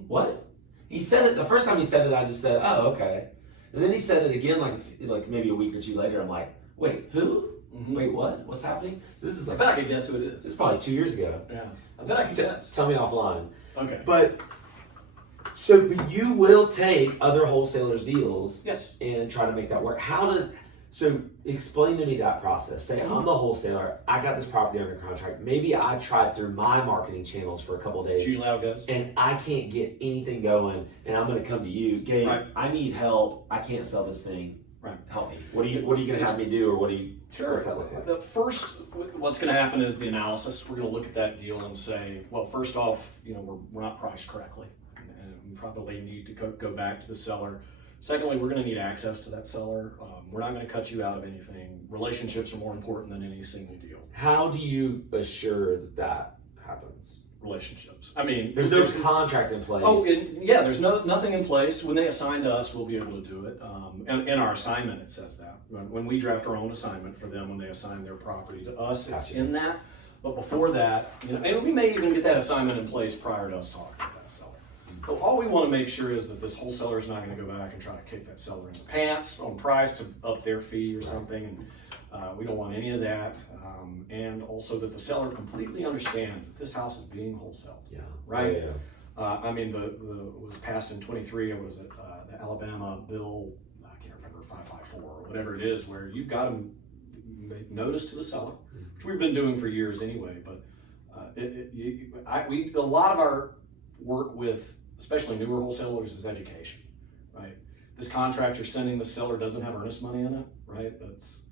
What? He said it, the first time he said it, I just said, oh, okay. And then he said it again, like maybe a week or two later. I'm like, wait, who? Wait, what? What's happening? So this is like, I bet I could guess who it is. It's probably 2 years ago. Yeah. I bet I can guess. Tell me offline. Okay. But you will take other wholesalers' deals, yes, and try to make that work. So explain to me that process. Say I'm the wholesaler, I got this property under contract. Maybe I tried through my marketing channels for a couple of days. It's usually how it goes. And I can't get anything going, and I'm going to come to you, Gabe. Right. I need help. I can't sell this thing. Right. Help me. What are you going to have me do, or what do you? Sure. What's that look like? The first, what's going to happen is the analysis. We're going to look at that deal and say, well, first off, we're not priced correctly, and we probably need to go back to the seller. Secondly, we're going to need access to that seller. We're not going to cut you out of anything. Relationships are more important than any single deal. How do you assure that happens? Relationships. I mean, there's no contract in place. There's nothing in place. When they assign to us, we'll be able to do it. And in our assignment, it says that. When we draft our own assignment for them, when they assign their property to us, it's in that. But before that, and we may even get that assignment in place prior to us talking to that seller. But all we want to make sure is that this wholesaler is not going to go back and try to kick that seller in the pants on price to up their fee or something. And we don't want any of that. And also that the seller completely understands that this house is being wholesaled. Yeah. Right? Yeah. I mean, it was passed in 23, it was the Alabama bill, I can't remember, 554 or whatever it is, where you've got to make notice to the seller, which we've been doing for years anyway. But a lot of our work with, especially newer wholesalers, is education, right? This contract you're sending the seller doesn't have earnest money in it, right? There's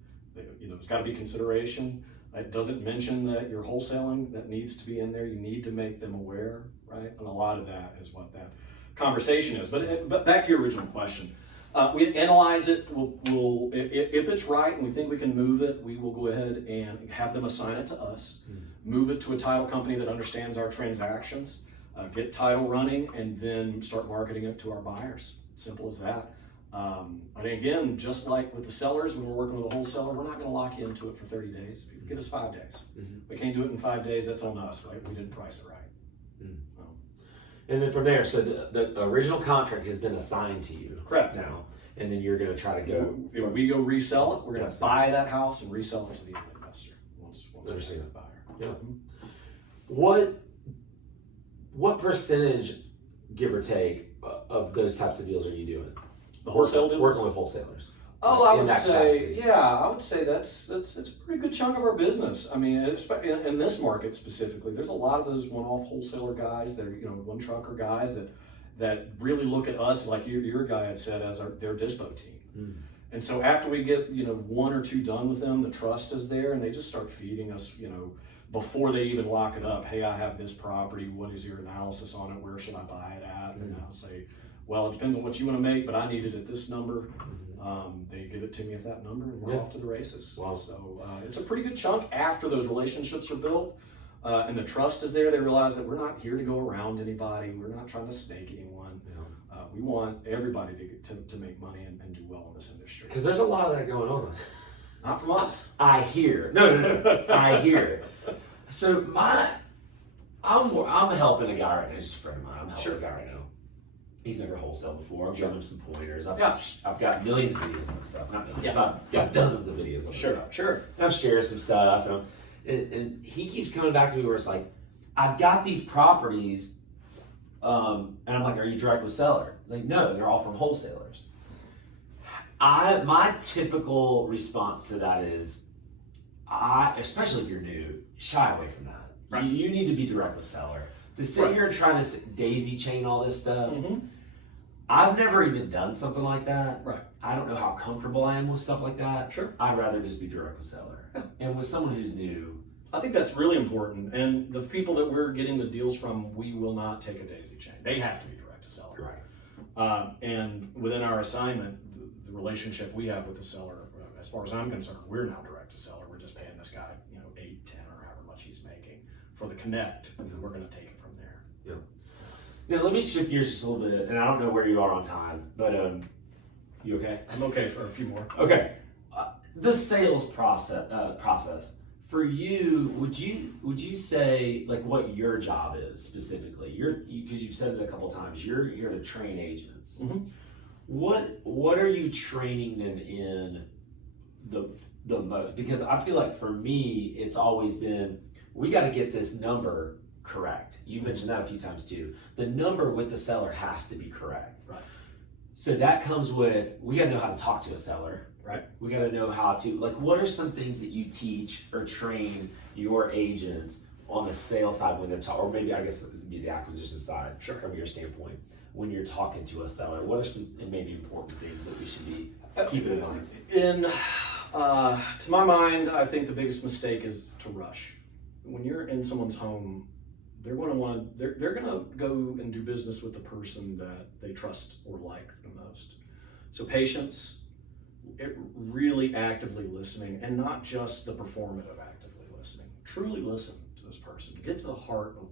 got to be consideration. It doesn't mention that you're wholesaling. That needs to be in there. You need to make them aware, right? And a lot of that is what that conversation is. But back to your original question. We analyze it. We'll if it's right and we think we can move it, we will go ahead and have them assign it to us, move it to a title company that understands our transactions, get title running, and then start marketing it to our buyers. Simple as that. And again, just like with the sellers, when we're working with a wholesaler, we're not going to lock you into it for 30 days. Give us 5 days. We can't do it in 5 days. That's on us, right? We didn't price it right. And then from there, so the original contract has been assigned to you. Correct. Now, and then you're going to try to go. If we go resell it, we're going to buy that house and resell it to the end investor once we see the buyer. Yeah. What percentage, give or take, of those types of deals are you doing? The wholesale deals? Working with wholesalers. Oh, I would say that's a pretty good chunk of our business. I mean, in this market specifically, there's a lot of those one-off wholesaler guys that are, one trucker guys that really look at us like your guy had said as their dispo team. And so after we get 1 or 2 done with them, the trust is there, and they just start feeding us, before they even lock it up. Hey, I have this property. What is your analysis on it? Where should I buy it at? And I'll say, well, it depends on what you want to make, but I need it at this number. They give it to me at that number, and we're off to the races. Wow. So it's a pretty good chunk after those relationships are built and the trust is there. They realize that we're not here to go around anybody. We're not trying to snake anyone. We want everybody to make money and do well in this industry. Because there's a lot of that going on. Not from us. I hear. No. I hear. So I'm helping a guy right now. He's just a friend of mine. I'm helping a guy right now. He's never wholesaled before. I'm giving him some pointers. I've got millions of videos on this stuff. Not millions. I've got dozens of videos on this stuff. Sure. I'm sharing some stuff. And he keeps coming back to me where it's like, I've got these properties, and I'm like, are you direct with seller? He's like, no, they're all from wholesalers. My typical response to that is, especially if you're new, shy away from that. Right. You need to be direct with seller. To sit here and try to daisy chain all this stuff, I've never even done something like that. Right. I don't know how comfortable I am with stuff like that. Sure. I'd rather just be direct with seller. Yeah. And with someone who's new, I think that's really important. And the people that we're getting the deals from, we will not take a daisy chain. They have to be direct to seller. Right. And within our assignment, the relationship we have with the seller, as far as I'm concerned, we're now direct to seller. We're just paying this guy, 8, 10, or however much he's making for the connect, and we're going to take it from there. Yeah. Now let me shift gears just a little bit, and I don't know where you are on time, but you okay? I'm okay for a few more. Okay. The sales process for you, would you say like what your job is specifically? Because you've said it a couple times. You're here to train agents. What are you training them in the most? Because I feel like for me, it's always been, we got to get this number correct. You mentioned that a few times too. The number with the seller has to be correct. Right. So that comes with, we got to know how to talk to a seller. Right. We got to know how to, like, what are some things that you teach or train your agents on the sales side when they're talking, or maybe I guess this would be the acquisition side, Sure. from your standpoint, when you're talking to a seller? What are some maybe important things that we should be keeping in mind? To my mind, I think the biggest mistake is to rush. When you're in someone's home, they're going to go and do business with the person that they trust or like the most. So patience, really actively listening, and not just the performative actively listening. Truly listen to this person. Get to the heart of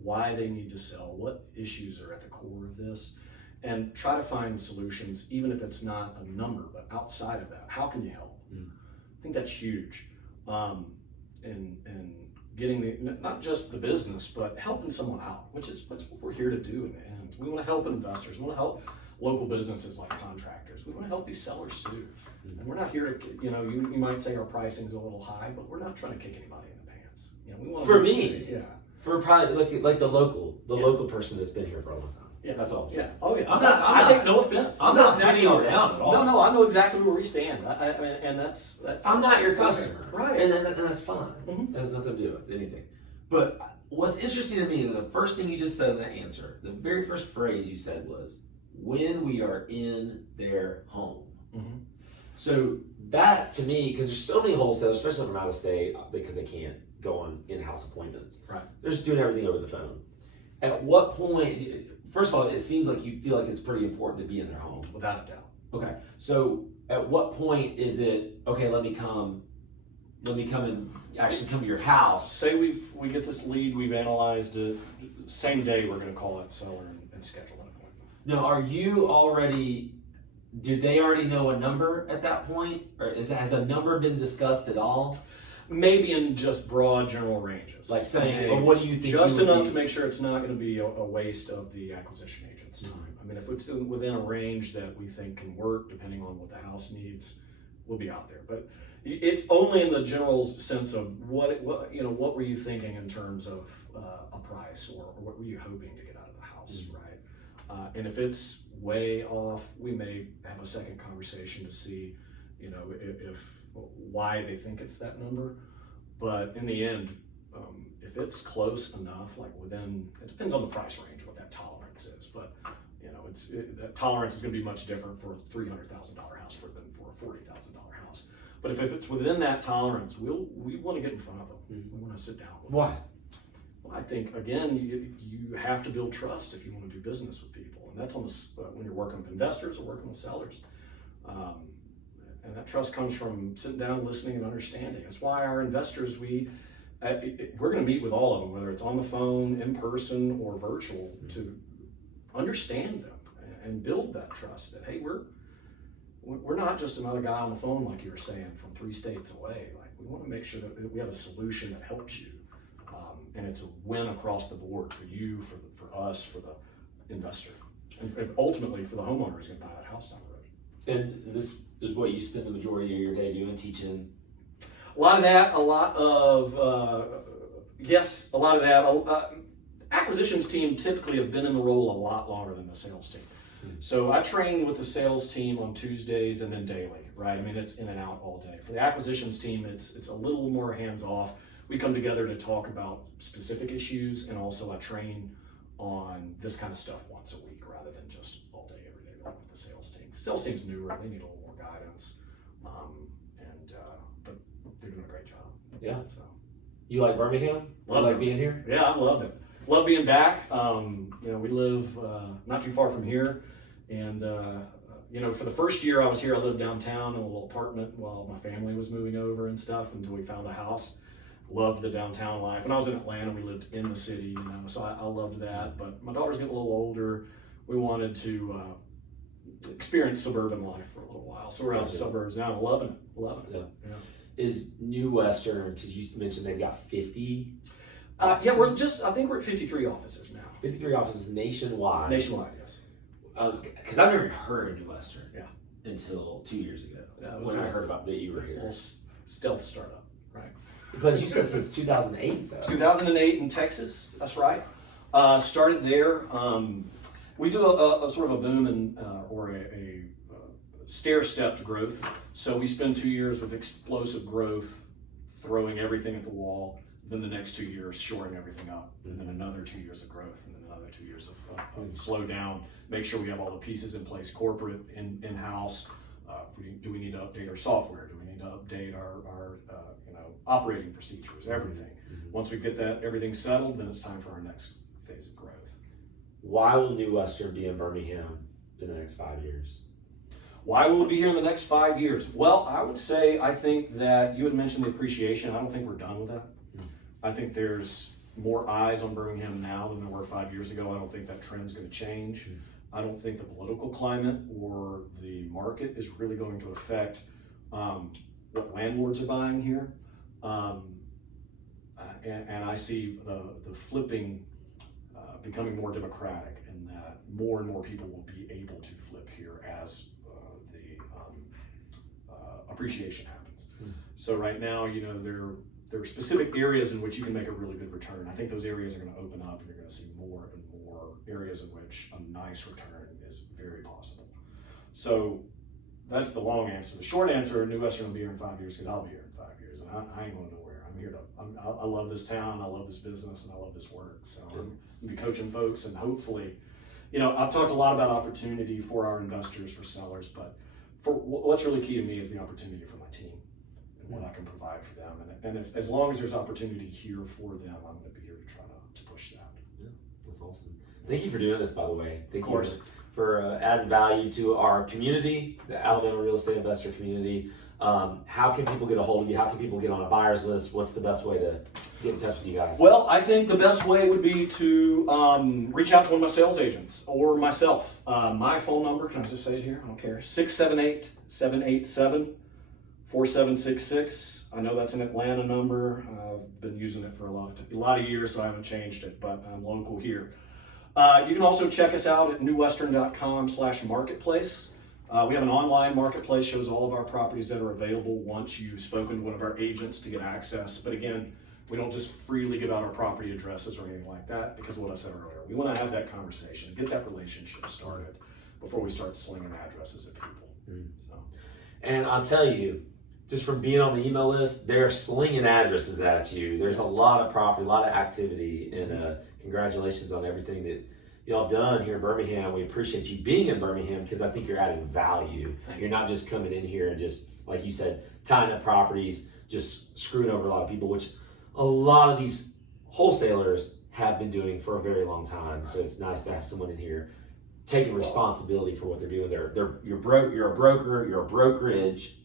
why they need to sell, what issues are at the core of this, and try to find solutions, even if it's not a number, but outside of that. How can you help? I think that's huge. And getting not just the business, but helping someone out, that's what we're here to do in the end. We want to help investors. We want to help local businesses like contractors. We want to help these sellers too. And we're not here to, you might say our pricing is a little high, but we're not trying to kick anybody in the pants. We want For me, yeah. For probably like the local person that's been here for a long time. Yeah, that's all I'm saying. Yeah. Oh yeah. I take no offense. I'm not putting y'all down at all. No, I know exactly where we stand. I mean, and that's. I'm not your customer, right? And that's fine. Mm-hmm. It has nothing to do with anything. But what's interesting to me, the first thing you just said in that answer, the very first phrase you said was, "When we are in their home." Mm-hmm. So that to me, because there's so many wholesalers, especially from out of state, because they can't go on in-house appointments. Right. They're just doing everything over the phone. At what point? First of all, it seems like you feel like it's pretty important to be in their home. Without a doubt. Okay. So at what point is it, okay, let me come and actually come to your house? Say we get this lead, we've analyzed it, same day we're going to call that seller and schedule an appointment. Now, do they already know a number at that point? Or has a number been discussed at all? Maybe in just broad general ranges. Like saying, well, what do you think? Just enough to make sure it's not going to be a waste of the acquisition agent's time. Mm-hmm. I mean, if it's within a range that we think can work, depending on what the house needs, we'll be out there. But it's only in the general sense of what were you thinking in terms of a price, or what were you hoping to get out of the house, Mm-hmm. right? And if it's way off, we may have a second conversation to see, if why they think it's that number. But in the end, if it's close enough, like it depends on the price range, what that tolerance is. But that tolerance is going to be much different for a $300,000 house than for a $40,000 house. But if it's within that tolerance, we want to get in front of them. Mm-hmm. We want to sit down with Why? them. Well, I think again, you have to build trust if you want to do business with people, and that's on when you're working with investors or working with sellers. And that trust comes from sitting down, listening, and understanding. That's why our investors, we're going to meet with all of them, whether it's on the phone, in person, or virtual, to understand them and build that trust. That hey, we're not just another guy on the phone, like you were saying, from 3 states away. Like we want to make sure that we have a solution that helps you, and it's a win across the board for you, for us, for the investor, and ultimately for the homeowner who's going to buy that house down the road. And this is what you spend the majority of your day doing, teaching? A lot of that. Acquisitions team typically have been in the role a lot longer than the sales team. So I train with the sales team on Tuesdays and then daily, right? I mean, it's in and out all day. For the acquisitions team, it's a little more hands-off. We come together to talk about specific issues, and also I train on this kind of stuff once a week rather than just all day, every day with the sales team. The sales team's newer, they need a little more guidance, but they're doing a great job. Yeah. So You like Birmingham? Like being here? Yeah, I loved it. Love being back. We live not too far from here, and for the first year I was here, I lived downtown in a little apartment while my family was moving over and stuff until we found a house. Loved the downtown life. When I was in Atlanta, we lived in the city, so I loved that. But my daughter's getting a little older. We wanted to experience suburban life for a little while, so we're out in the suburbs now. Loving it. Yeah. Is New Western, because you mentioned they've got 50? I think we're at 53 offices now. 53 offices nationwide. Nationwide, yes. Because I've never heard of New Western. Yeah. Until 2 years ago. Yeah, when I heard about that you were here. A little stealth startup, right? But you said since 2008, though. 2008 in Texas, that's right. Started there. We do a sort of a boom or a stair-stepped growth. So we spend 2 years with explosive growth, throwing everything at the wall. Then the next 2 years shoring everything up, and then another 2 years of growth, and then another 2 years of slow down. Make sure we have all the pieces in place, corporate, in-house. Do we need to update our software? Do we need to update our operating procedures? Everything. Once we get that everything settled, then it's time for our next phase of growth. Why will New Western be in Birmingham in the next 5 years? Why will it be here in the next 5 years? Well, I would say I think that you had mentioned the appreciation. I don't think we're done with that. I think there's more eyes on Birmingham now than there were 5 years ago. I don't think that trend's going to change. I don't think the political climate or the market is really going to affect what landlords are buying here. And I see the flipping becoming more democratic, and that more and more people will be able to flip here as the appreciation happens. So right now, there are specific areas in which you can make a really good return. I think those areas are going to open up, and you're going to see more and more areas in which a nice return is very possible. So that's the long answer. The short answer, New Western will be here in 5 years, because I'll be here in 5 years, and I ain't going nowhere. I'm here I love this town, I love this business, and I love this work. So I'm going to be coaching folks, and hopefully, I've talked a lot about opportunity for our investors, for sellers, but for what's really key to me is the opportunity for my team and what I can provide for them. And as long as there's opportunity here for them, I'm going to be here to try to push that. Yeah, that's awesome. Thank you for doing this, by the way. Thank of course. you for adding value to our community, the Alabama real estate investor community. How can people get a hold of you? How can people get on a buyer's list? What's the best way to get in touch with you guys? Well, I think the best way would be to reach out to one of my sales agents or myself. My phone number, can I just say it here? I don't care. 678-787-4766. I know that's an Atlanta number. I've been using it for a lot of years, so I haven't changed it, but I'm local here. You can also check us out at newwestern.com/marketplace. We have an online marketplace, shows all of our properties that are available once you've spoken to one of our agents to get access. But again, we don't just freely give out our property addresses or anything like that, because of what I said earlier. We want to have that conversation, get that relationship started before we start slinging addresses at people. So. And I'll tell you, just from being on the email list, they're slinging addresses at you. There's a lot of property, a lot of activity, and congratulations on everything that y'all done here in Birmingham. We appreciate you being in Birmingham, because I think you're adding value. You're not just coming in here and just, like you said, tying up properties, just screwing over a lot of people, which a lot of these wholesalers have been doing for a very long time. So it's nice to have someone in here taking responsibility for what they're doing. You're a broker, you're a brokerage,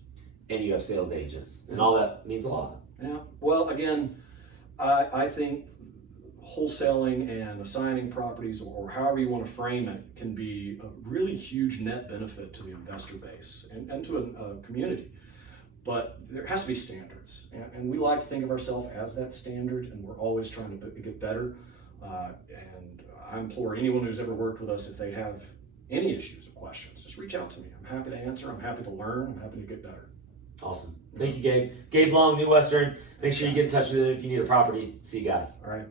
and you have sales agents, and all that means a lot. Yeah. Well, again, I think wholesaling and assigning properties, or however you want to frame it, can be a really huge net benefit to the investor base and to a community. But there has to be standards, and we like to think of ourselves as that standard, and we're always trying to get better. And I implore anyone who's ever worked with us, if they have any issues or questions, just reach out to me. I'm happy to answer. I'm happy to learn. I'm happy to get better. Awesome. Thank you, Gabe. Gabe Long, New Western. Make sure you get in touch with him if you need a property. See you guys. All right.